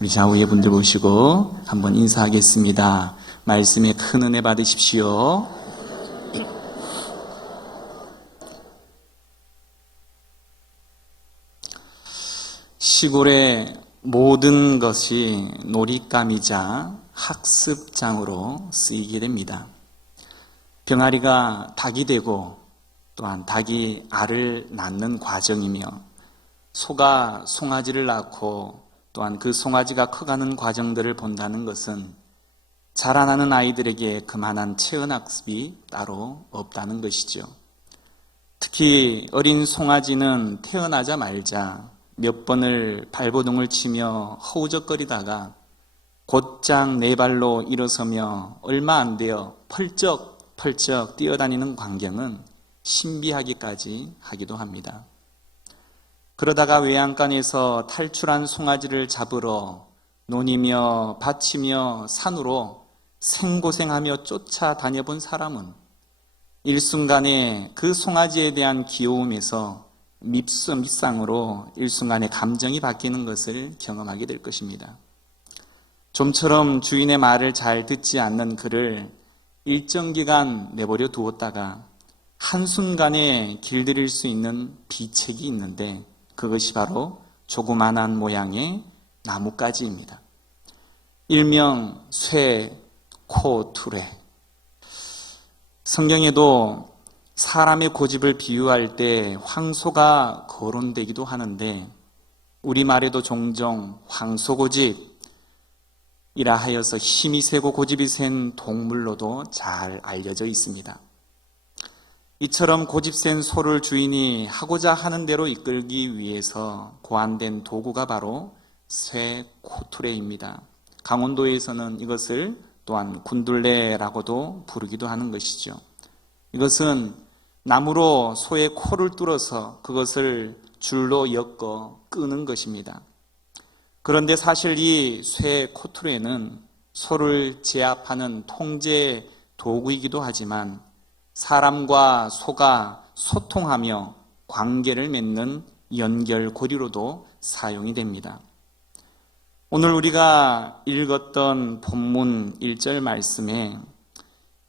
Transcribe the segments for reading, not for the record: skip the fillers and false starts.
우리 좌우의 분들 모시고 한번 인사하겠습니다. 말씀에 큰 은혜 받으십시오. 시골의 모든 것이 놀잇감이자 학습장으로 쓰이게 됩니다. 병아리가 닭이 되고 또한 닭이 알을 낳는 과정이며 소가 송아지를 낳고 또한 그 송아지가 커가는 과정들을 본다는 것은 자라나는 아이들에게 그만한 체험학습이 따로 없다는 것이죠. 특히 어린 송아지는 태어나자마자 몇 번을 발버둥을 치며 허우적거리다가 곧장 네 발로 일어서며 얼마 안 되어 펄쩍 뛰어다니는 광경은 신비하기까지 하기도 합니다. 그러다가 외양간에서 탈출한 송아지를 잡으러 논이며 밭이며 산으로 생고생하며 쫓아다녀본 사람은 일순간에 그 송아지에 대한 귀여움에서 밉상으로 일순간에 감정이 바뀌는 것을 경험하게 될 것입니다. 좀처럼 주인의 말을 잘 듣지 않는 그를 일정 기간 내버려 두었다가 한순간에 길들일 수 있는 비책이 있는데 그것이 바로 조그만한 모양의 나뭇가지입니다. 일명 쇠, 코, 투레. 성경에도 사람의 고집을 비유할 때 황소가 거론되기도 하는데 우리말에도 종종 황소고집이라 하여서 힘이 세고 고집이 센 동물로도 잘 알려져 있습니다. 이처럼 고집센 소를 주인이 하고자 하는 대로 이끌기 위해서 고안된 도구가 바로 쇠 코투레입니다. 강원도에서는 이것을 또한 군둘레라고도 부르기도 하는 것이죠. 이것은 나무로 소의 코를 뚫어서 그것을 줄로 엮어 끄는 것입니다. 그런데 사실 이 쇠 코투레는 소를 제압하는 통제 도구이기도 하지만 사람과 소가 소통하며 관계를 맺는 연결고리로도 사용이 됩니다. 오늘 우리가 읽었던 본문 1절 말씀에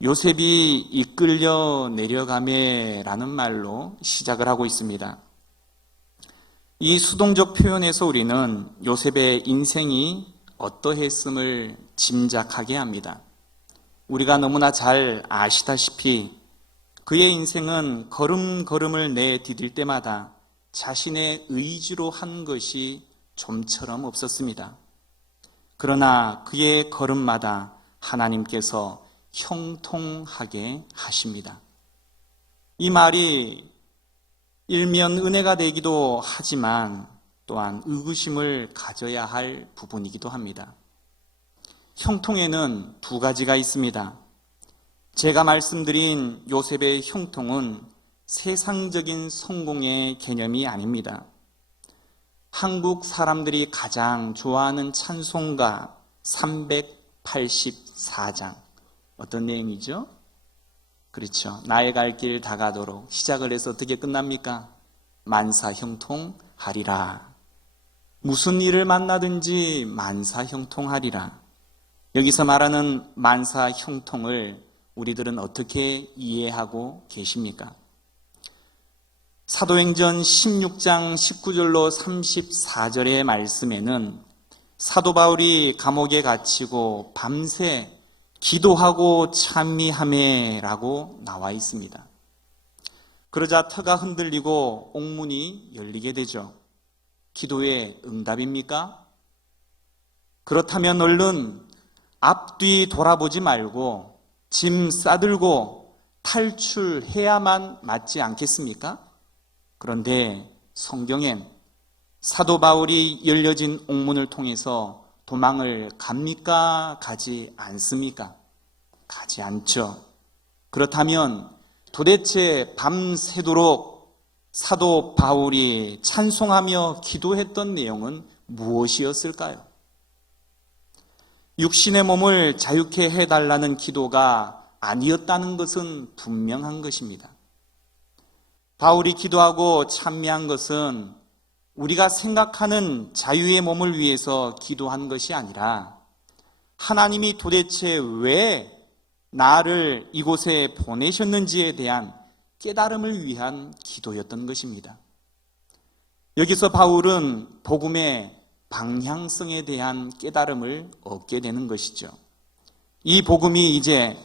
요셉이 이끌려 내려가매라는 말로 시작을 하고 있습니다. 이 수동적 표현에서 우리는 요셉의 인생이 어떠했음을 짐작하게 합니다. 우리가 너무나 잘 아시다시피 그의 인생은 걸음걸음을 내디딜 때마다 자신의 의지로 한 것이 좀처럼 없었습니다. 그러나 그의 걸음마다 하나님께서 형통하게 하십니다. 이 말이 일면 은혜가 되기도 하지만 또한 의구심을 가져야 할 부분이기도 합니다. 형통에는 두 가지가 있습니다. 제가 말씀드린 요셉의 형통은 세상적인 성공의 개념이 아닙니다. 한국 사람들이 가장 좋아하는 찬송가 384장. 어떤 내용이죠? 그렇죠. 나의 갈 길 다가도록 시작을 해서 어떻게 끝납니까? 만사형통하리라. 무슨 일을 만나든지 만사형통하리라. 여기서 말하는 만사형통을 우리들은 어떻게 이해하고 계십니까? 사도행전 16장 19절로 34절의 말씀에는 사도 바울이 감옥에 갇히고 밤새 기도하고 찬미하매라고 나와 있습니다. 그러자 터가 흔들리고 옥문이 열리게 되죠. 기도의 응답입니까? 그렇다면 얼른 앞뒤 돌아보지 말고 짐 싸들고 탈출해야만 맞지 않겠습니까? 그런데 성경엔 사도 바울이 열려진 옥문을 통해서 도망을 갑니까? 가지 않습니까? 가지 않죠. 그렇다면 도대체 밤새도록 사도 바울이 찬송하며 기도했던 내용은 무엇이었을까요? 육신의 몸을 자유케 해달라는 기도가 아니었다는 것은 분명한 것입니다. 바울이 기도하고 찬미한 것은 우리가 생각하는 자유의 몸을 위해서 기도한 것이 아니라 하나님이 도대체 왜 나를 이곳에 보내셨는지에 대한 깨달음을 위한 기도였던 것입니다. 여기서 바울은 복음의 방향성에 대한 깨달음을 얻게 되는 것이죠. 이 복음이 이제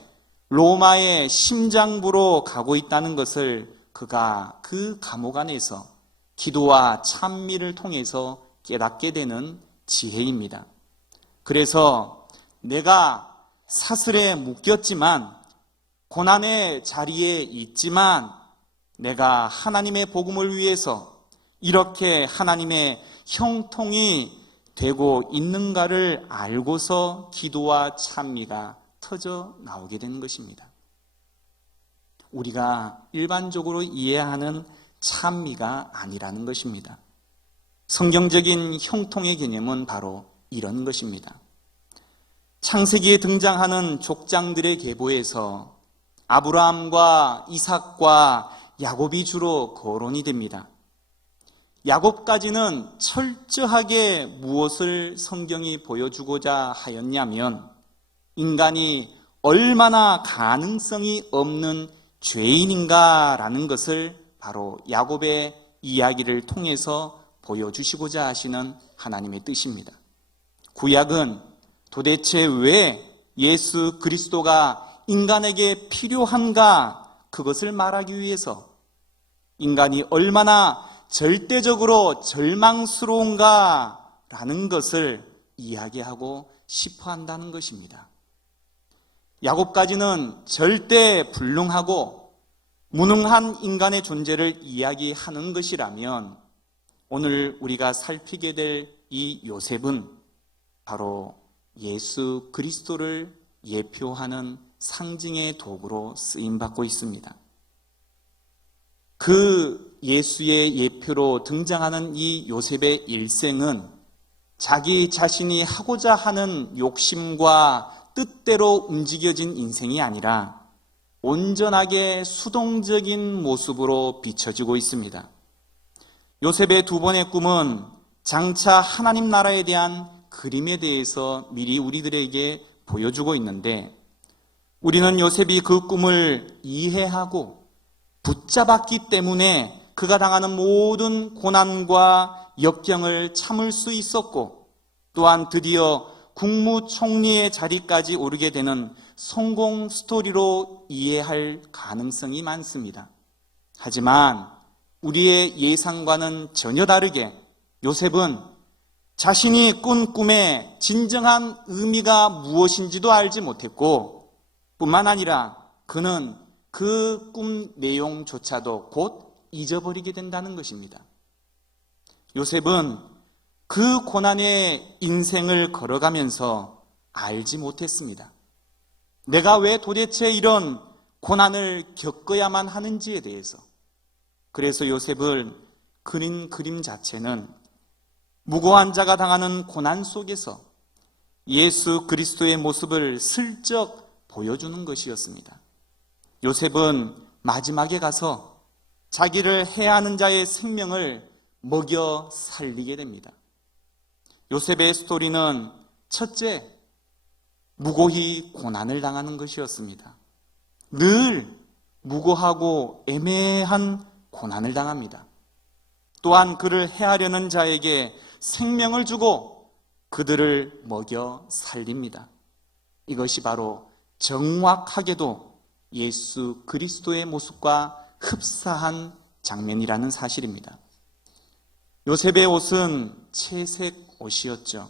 로마의 심장부로 가고 있다는 것을 그가 그 감옥 안에서 기도와 찬미를 통해서 깨닫게 되는 지혜입니다. 그래서 내가 사슬에 묶였지만 고난의 자리에 있지만 내가 하나님의 복음을 위해서 이렇게 하나님의 형통이 되고 있는가를 알고서 기도와 찬미가 터져 나오게 되는 것입니다. 우리가 일반적으로 이해하는 찬미가 아니라는 것입니다. 성경적인 형통의 개념은 바로 이런 것입니다. 창세기에 등장하는 족장들의 계보에서 아브라함과 이삭과 야곱이 주로 거론이 됩니다. 야곱까지는 철저하게 무엇을 성경이 보여주고자 하였냐면 인간이 얼마나 가능성이 없는 죄인인가라는 것을 바로 야곱의 이야기를 통해서 보여주시고자 하시는 하나님의 뜻입니다. 구약은 도대체 왜 예수 그리스도가 인간에게 필요한가 그것을 말하기 위해서 인간이 얼마나 절대적으로 절망스러운가라는 것을 이야기하고 싶어 한다는 것입니다. 야곱까지는 절대 불능하고 무능한 인간의 존재를 이야기하는 것이라면 오늘 우리가 살피게 될 이 요셉은 바로 예수 그리스도를 예표하는 상징의 도구로 쓰임받고 있습니다. 그 예수의 예표로 등장하는 이 요셉의 일생은 자기 자신이 하고자 하는 욕심과 뜻대로 움직여진 인생이 아니라 온전하게 수동적인 모습으로 비춰지고 있습니다. 요셉의 두 번의 꿈은 장차 하나님 나라에 대한 그림에 대해서 미리 우리들에게 보여주고 있는데 우리는 요셉이 그 꿈을 이해하고 붙잡았기 때문에 그가 당하는 모든 고난과 역경을 참을 수 있었고 또한 드디어 국무총리의 자리까지 오르게 되는 성공 스토리로 이해할 가능성이 많습니다. 하지만 우리의 예상과는 전혀 다르게 요셉은 자신이 꾼 꿈의 진정한 의미가 무엇인지도 알지 못했고 뿐만 아니라 그는 그 꿈 내용조차도 곧 잊어버리게 된다는 것입니다. 요셉은 그 고난의 인생을 걸어가면서 알지 못했습니다. 내가 왜 도대체 이런 고난을 겪어야만 하는지에 대해서. 그래서 요셉을 그린 그림 자체는 무고한 자가 당하는 고난 속에서 예수 그리스도의 모습을 슬쩍 보여주는 것이었습니다. 요셉은 마지막에 가서 자기를 해하는 자의 생명을 먹여 살리게 됩니다. 요셉의 스토리는 첫째, 무고히 고난을 당하는 것이었습니다. 늘 무고하고 애매한 고난을 당합니다. 또한 그를 해하려는 자에게 생명을 주고 그들을 먹여 살립니다. 이것이 바로 정확하게도 예수 그리스도의 모습과 흡사한 장면이라는 사실입니다. 요셉의 옷은 채색 옷이었죠.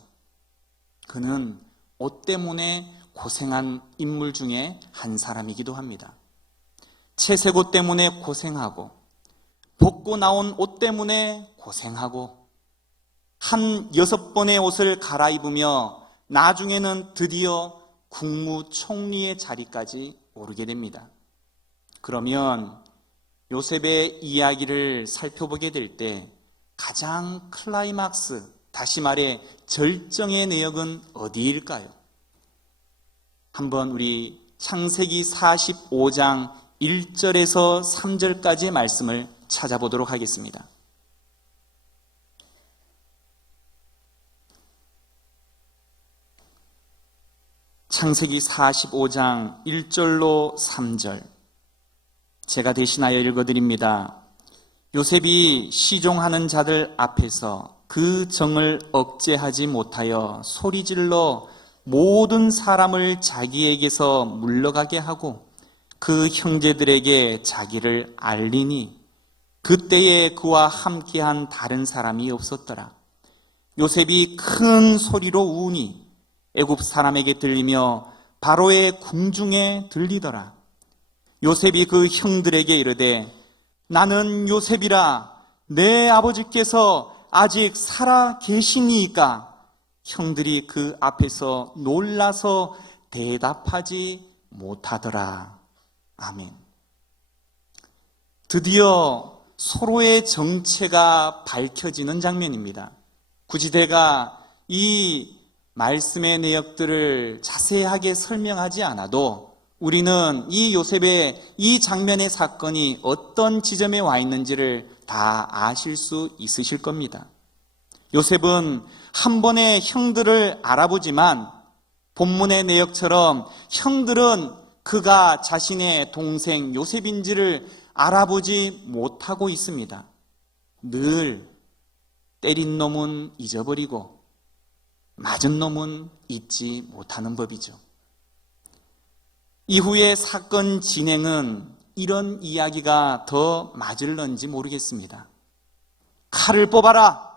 그는 옷 때문에 고생한 인물 중에 한 사람이기도 합니다. 채색 옷 때문에 고생하고 벗고 나온 옷 때문에 고생하고 한 6번의 옷을 갈아입으며 나중에는 드디어 국무총리의 자리까지 오르게 됩니다. 그러면 요셉의 이야기를 살펴보게 될 때 가장 클라이막스, 다시 말해 절정의 내역은 어디일까요? 한번 우리 창세기 45장 1절에서 3절까지의 말씀을 찾아보도록 하겠습니다. 창세기 45장 1절로 3절 제가 대신하여 읽어드립니다. 요셉이 시종하는 자들 앞에서 그 정을 억제하지 못하여 소리질러 모든 사람을 자기에게서 물러가게 하고 그 형제들에게 자기를 알리니 그때에 그와 함께한 다른 사람이 없었더라. 요셉이 큰 소리로 우니 애굽 사람에게 들리며 바로의 궁중에 들리더라. 요셉이 그 형들에게 이르되 나는 요셉이라. 내 아버지께서 아직 살아 계시니까. 형들이 그 앞에서 놀라서 대답하지 못하더라. 아멘. 드디어 서로의 정체가 밝혀지는 장면입니다. 굳이 제가 이 말씀의 내역들을 자세하게 설명하지 않아도 우리는 이 요셉의 이 장면의 사건이 어떤 지점에 와 있는지를 다 아실 수 있으실 겁니다. 요셉은 한 번에 형들을 알아보지만 본문의 내역처럼 형들은 그가 자신의 동생 요셉인지를 알아보지 못하고 있습니다. 늘 때린 놈은 잊어버리고 맞은 놈은 잊지 못하는 법이죠. 이후의 사건 진행은 이런 이야기가 더 맞을런지 모르겠습니다. 칼을 뽑아라.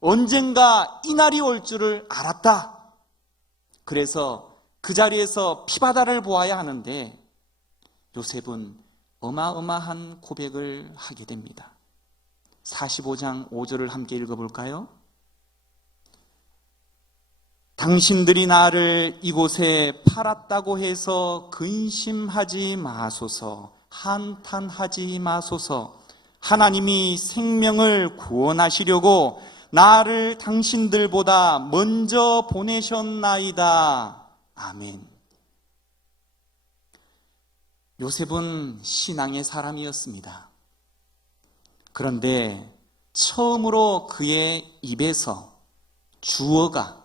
언젠가 이 날이 올 줄을 알았다. 그래서 그 자리에서 피바다를 보아야 하는데 요셉은 어마어마한 고백을 하게 됩니다. 45장 5절을 함께 읽어볼까요? 당신들이 나를 이곳에 팔았다고 해서 근심하지 마소서, 한탄하지 마소서. 하나님이 생명을 구원하시려고 나를 당신들보다 먼저 보내셨나이다. 아멘. 요셉은 신앙의 사람이었습니다. 그런데 처음으로 그의 입에서 주어가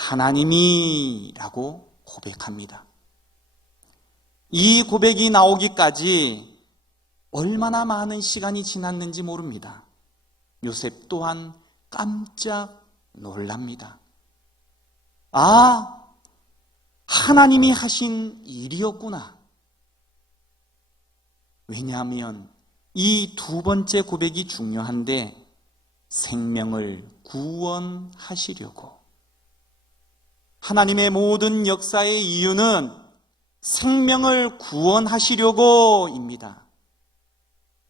하나님이라고 고백합니다. 이 고백이 나오기까지 얼마나 많은 시간이 지났는지 모릅니다. 요셉 또한 깜짝 놀랍니다. 아, 하나님이 하신 일이었구나. 왜냐하면 이 두 번째 고백이 중요한데 생명을 구원하시려고. 하나님의 모든 역사의 이유는 생명을 구원하시려고입니다.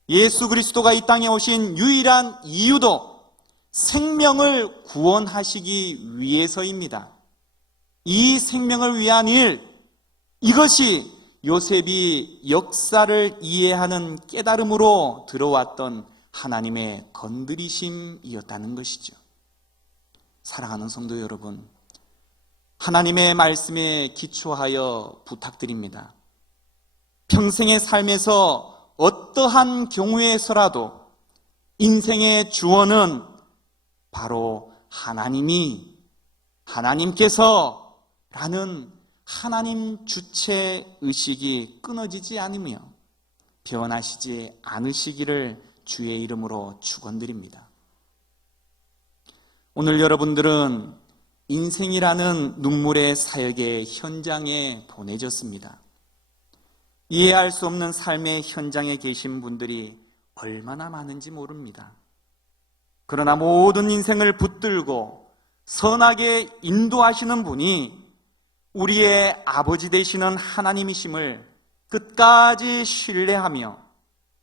예수 그리스도가 이 땅에 오신 유일한 이유도 생명을 구원하시기 위해서입니다. 이 생명을 위한 일, 이것이 요셉이 역사를 이해하는 깨달음으로 들어왔던 하나님의 건드리심이었다는 것이죠. 사랑하는 성도 여러분, 하나님의 말씀에 기초하여 부탁드립니다. 평생의 삶에서 어떠한 경우에서라도 인생의 주어는 바로 하나님께서 라는 하나님 주체 의식이 끊어지지 않으며 변하시지 않으시기를 주의 이름으로 축원드립니다. 오늘 여러분들은 인생이라는 눈물의 사역의 현장에 보내졌습니다. 이해할 수 없는 삶의 현장에 계신 분들이 얼마나 많은지 모릅니다. 그러나 모든 인생을 붙들고 선하게 인도하시는 분이 우리의 아버지 되시는 하나님이심을 끝까지 신뢰하며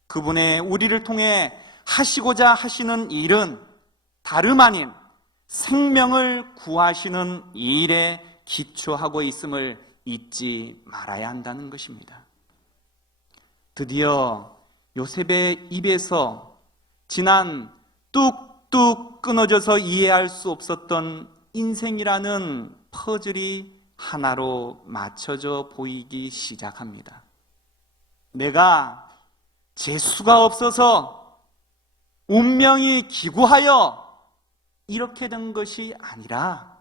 그분의 우리를 통해 하시고자 하시는 일은 다름 아닌 생명을 구하시는 일에 기초하고 있음을 잊지 말아야 한다는 것입니다. 드디어 요셉의 입에서 지난 뚝뚝 끊어져서 이해할 수 없었던 인생이라는 퍼즐이 하나로 맞춰져 보이기 시작합니다. 내가 재수가 없어서 운명이 기구하여 이렇게 된 것이 아니라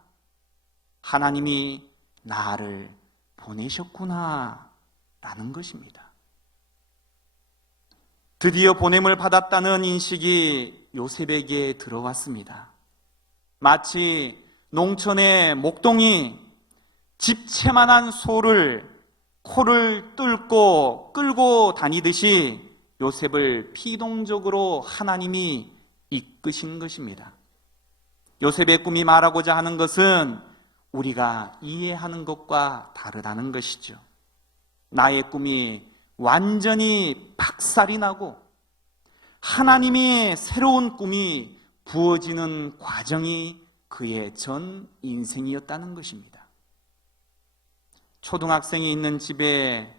하나님이 나를 보내셨구나 라는 것입니다. 드디어 보냄을 받았다는 인식이 요셉에게 들어왔습니다. 마치 농촌의 목동이 집채만한 소를 코를 뚫고 끌고 다니듯이 요셉을 피동적으로 하나님이 이끄신 것입니다. 요셉의 꿈이 말하고자 하는 것은 우리가 이해하는 것과 다르다는 것이죠. 나의 꿈이 완전히 박살이 나고 하나님의 새로운 꿈이 부어지는 과정이 그의 전 인생이었다는 것입니다. 초등학생이 있는 집에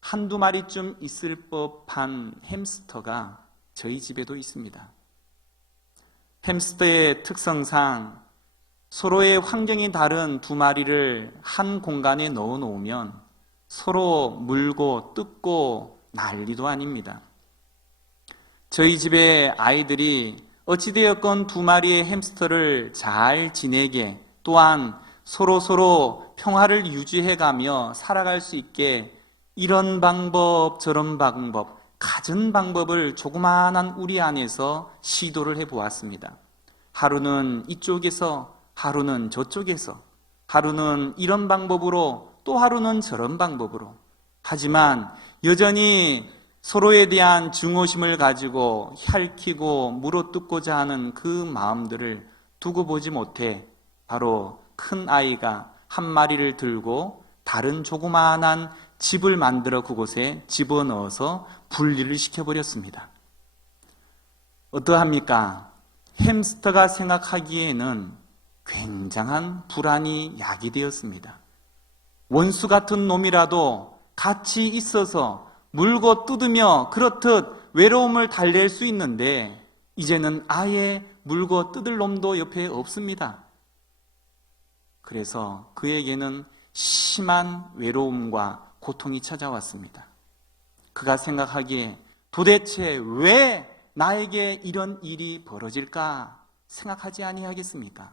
한두 마리쯤 있을 법한 햄스터가 저희 집에도 있습니다. 햄스터의 특성상 서로의 환경이 다른 두 마리를 한 공간에 넣어 놓으면 서로 물고 뜯고 난리도 아닙니다. 저희 집의 아이들이 어찌되었건 두 마리의 햄스터를 잘 지내게, 또한 서로 평화를 유지해가며 살아갈 수 있게 이런 방법 저런 방법, 갖은 방법을 조그마한 우리 안에서 시도를 해보았습니다. 하루는 이쪽에서, 하루는 저쪽에서, 하루는 이런 방법으로, 또 하루는 저런 방법으로. 하지만 여전히 서로에 대한 증오심을 가지고 핥히고 물어뜯고자 하는 그 마음들을 두고 보지 못해 바로 큰 아이가 한 마리를 들고 다른 조그마한 집을 만들어 그곳에 집어넣어서 분리를 시켜버렸습니다. 어떠합니까? 햄스터가 생각하기에는 굉장한 불안이 야기되었습니다. 원수 같은 놈이라도 같이 있어서 물고 뜯으며 그렇듯 외로움을 달랠 수 있는데 이제는 아예 물고 뜯을 놈도 옆에 없습니다. 그래서 그에게는 심한 외로움과 고통이 찾아왔습니다. 그가 생각하기에 도대체 왜 나에게 이런 일이 벌어질까 생각하지 아니하겠습니까?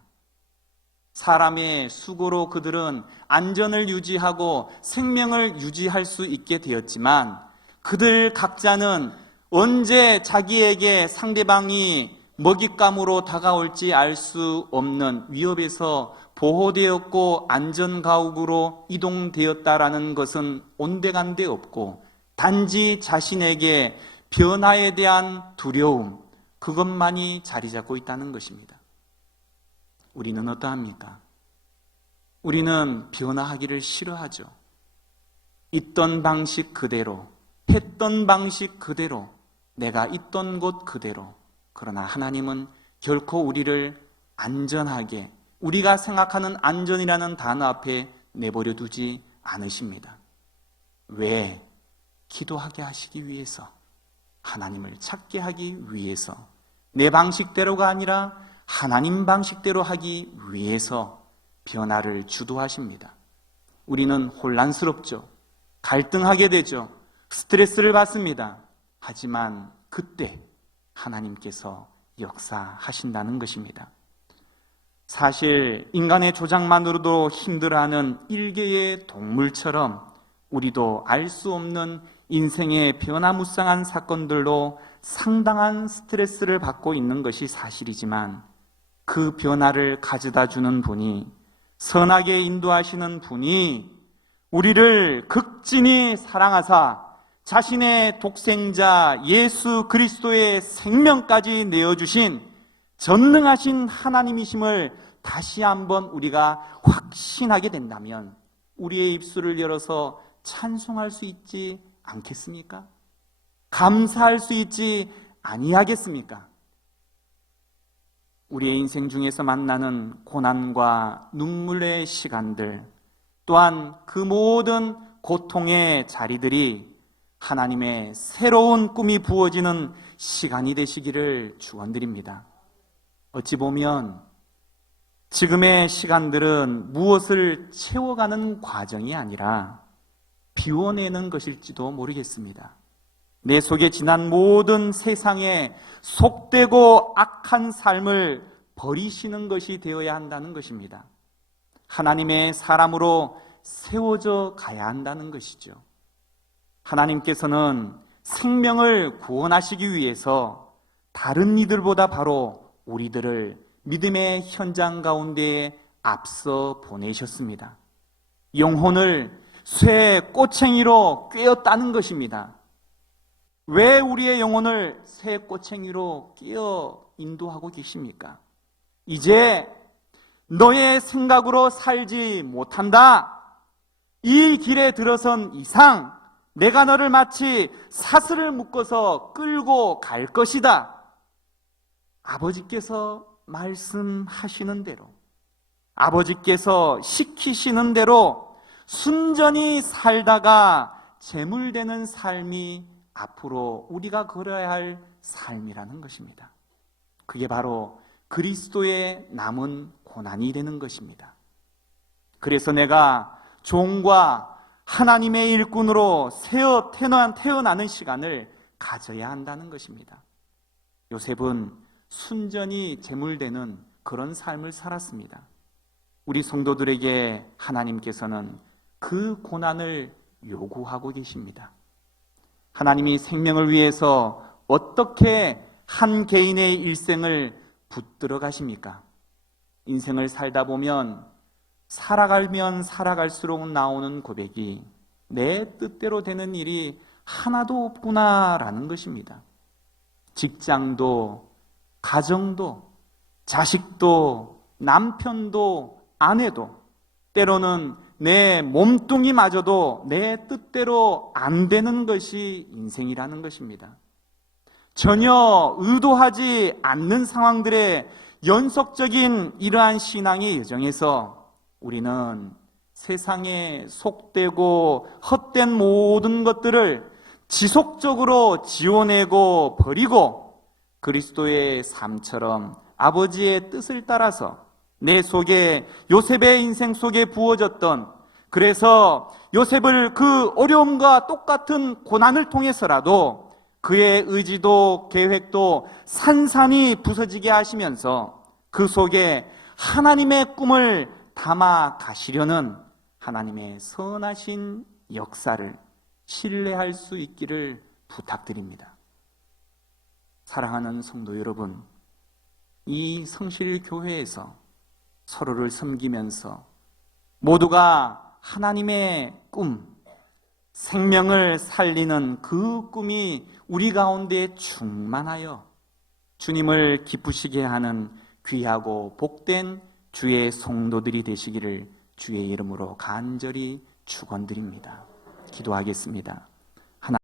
사람의 수고로 그들은 안전을 유지하고 생명을 유지할 수 있게 되었지만 그들 각자는 언제 자기에게 상대방이 먹잇감으로 다가올지 알 수 없는 위협에서 보호되었고 안전가옥으로 이동되었다라는 것은 온데간데 없고 단지 자신에게 변화에 대한 두려움, 그것만이 자리 잡고 있다는 것입니다. 우리는 어떠합니까? 우리는 변화하기를 싫어하죠. 있던 방식 그대로, 했던 방식 그대로, 내가 있던 곳 그대로. 그러나 하나님은 결코 우리를 안전하게, 우리가 생각하는 안전이라는 단어 앞에 내버려 두지 않으십니다. 왜? 기도하게 하시기 위해서, 하나님을 찾게 하기 위해서, 내 방식대로가 아니라 하나님 방식대로 하기 위해서 변화를 주도하십니다. 우리는 혼란스럽죠. 갈등하게 되죠. 스트레스를 받습니다. 하지만 그때 하나님께서 역사하신다는 것입니다. 사실 인간의 조작만으로도 힘들어하는 일개의 동물처럼 우리도 알 수 없는 인생의 변화무쌍한 사건들로 상당한 스트레스를 받고 있는 것이 사실이지만 그 변화를 가져다 주는 분이, 선하게 인도하시는 분이 우리를 극진히 사랑하사 자신의 독생자 예수 그리스도의 생명까지 내어주신 전능하신 하나님이심을 다시 한번 우리가 확신하게 된다면 우리의 입술을 열어서 찬송할 수 있지 않겠습니까? 감사할 수 있지 아니하겠습니까? 우리의 인생 중에서 만나는 고난과 눈물의 시간들, 또한 그 모든 고통의 자리들이 하나님의 새로운 꿈이 부어지는 시간이 되시기를 축원드립니다. 어찌 보면 지금의 시간들은 무엇을 채워가는 과정이 아니라 비워내는 것일지도 모르겠습니다. 내 속에 지난 모든 세상에 속되고 악한 삶을 버리시는 것이 되어야 한다는 것입니다. 하나님의 사람으로 세워져 가야 한다는 것이죠. 하나님께서는 생명을 구원하시기 위해서 다른 이들보다 바로 우리들을 믿음의 현장 가운데 앞서 보내셨습니다. 영혼을 쇠 꼬챙이로 꿰었다는 것입니다. 왜 우리의 영혼을 쇠 꼬챙이로 꿰어 인도하고 계십니까? 이제 너의 생각으로 살지 못한다. 이 길에 들어선 이상 내가 너를 마치 사슬을 묶어서 끌고 갈 것이다. 아버지께서 말씀하시는 대로, 아버지께서 시키시는 대로 순전히 살다가 재물되는 삶이 앞으로 우리가 걸어야 할 삶이라는 것입니다. 그게 바로 그리스도의 남은 고난이 되는 것입니다. 그래서 내가 종과 하나님의 일꾼으로 태어나는 시간을 가져야 한다는 것입니다. 요셉은 순전히 재물되는 그런 삶을 살았습니다. 우리 성도들에게 하나님께서는 그 고난을 요구하고 계십니다. 하나님이 생명을 위해서 어떻게 한 개인의 일생을 붙들어 가십니까? 인생을 살다 보면 살아가면 살아갈수록 나오는 고백이 내 뜻대로 되는 일이 하나도 없구나라는 것입니다. 직장도, 가정도, 자식도, 남편도, 아내도, 때로는 내 몸뚱이마저도 내 뜻대로 안 되는 것이 인생이라는 것입니다. 전혀 의도하지 않는 상황들의 연속적인 이러한 신앙의 여정에서 우리는 세상에 속되고 헛된 모든 것들을 지속적으로 지워내고 버리고 그리스도의 삶처럼 아버지의 뜻을 따라서 내 속에 요셉의 인생 속에 부어졌던, 그래서 요셉을 그 어려움과 똑같은 고난을 통해서라도 그의 의지도 계획도 산산이 부서지게 하시면서 그 속에 하나님의 꿈을 담아 가시려는 하나님의 선하신 역사를 신뢰할 수 있기를 부탁드립니다. 사랑하는 성도 여러분, 이 성실교회에서 서로를 섬기면서 모두가 하나님의 꿈, 생명을 살리는 그 꿈이 우리 가운데 충만하여 주님을 기쁘시게 하는 귀하고 복된 주의 성도들이 되시기를 주의 이름으로 간절히 축원드립니다. 기도하겠습니다.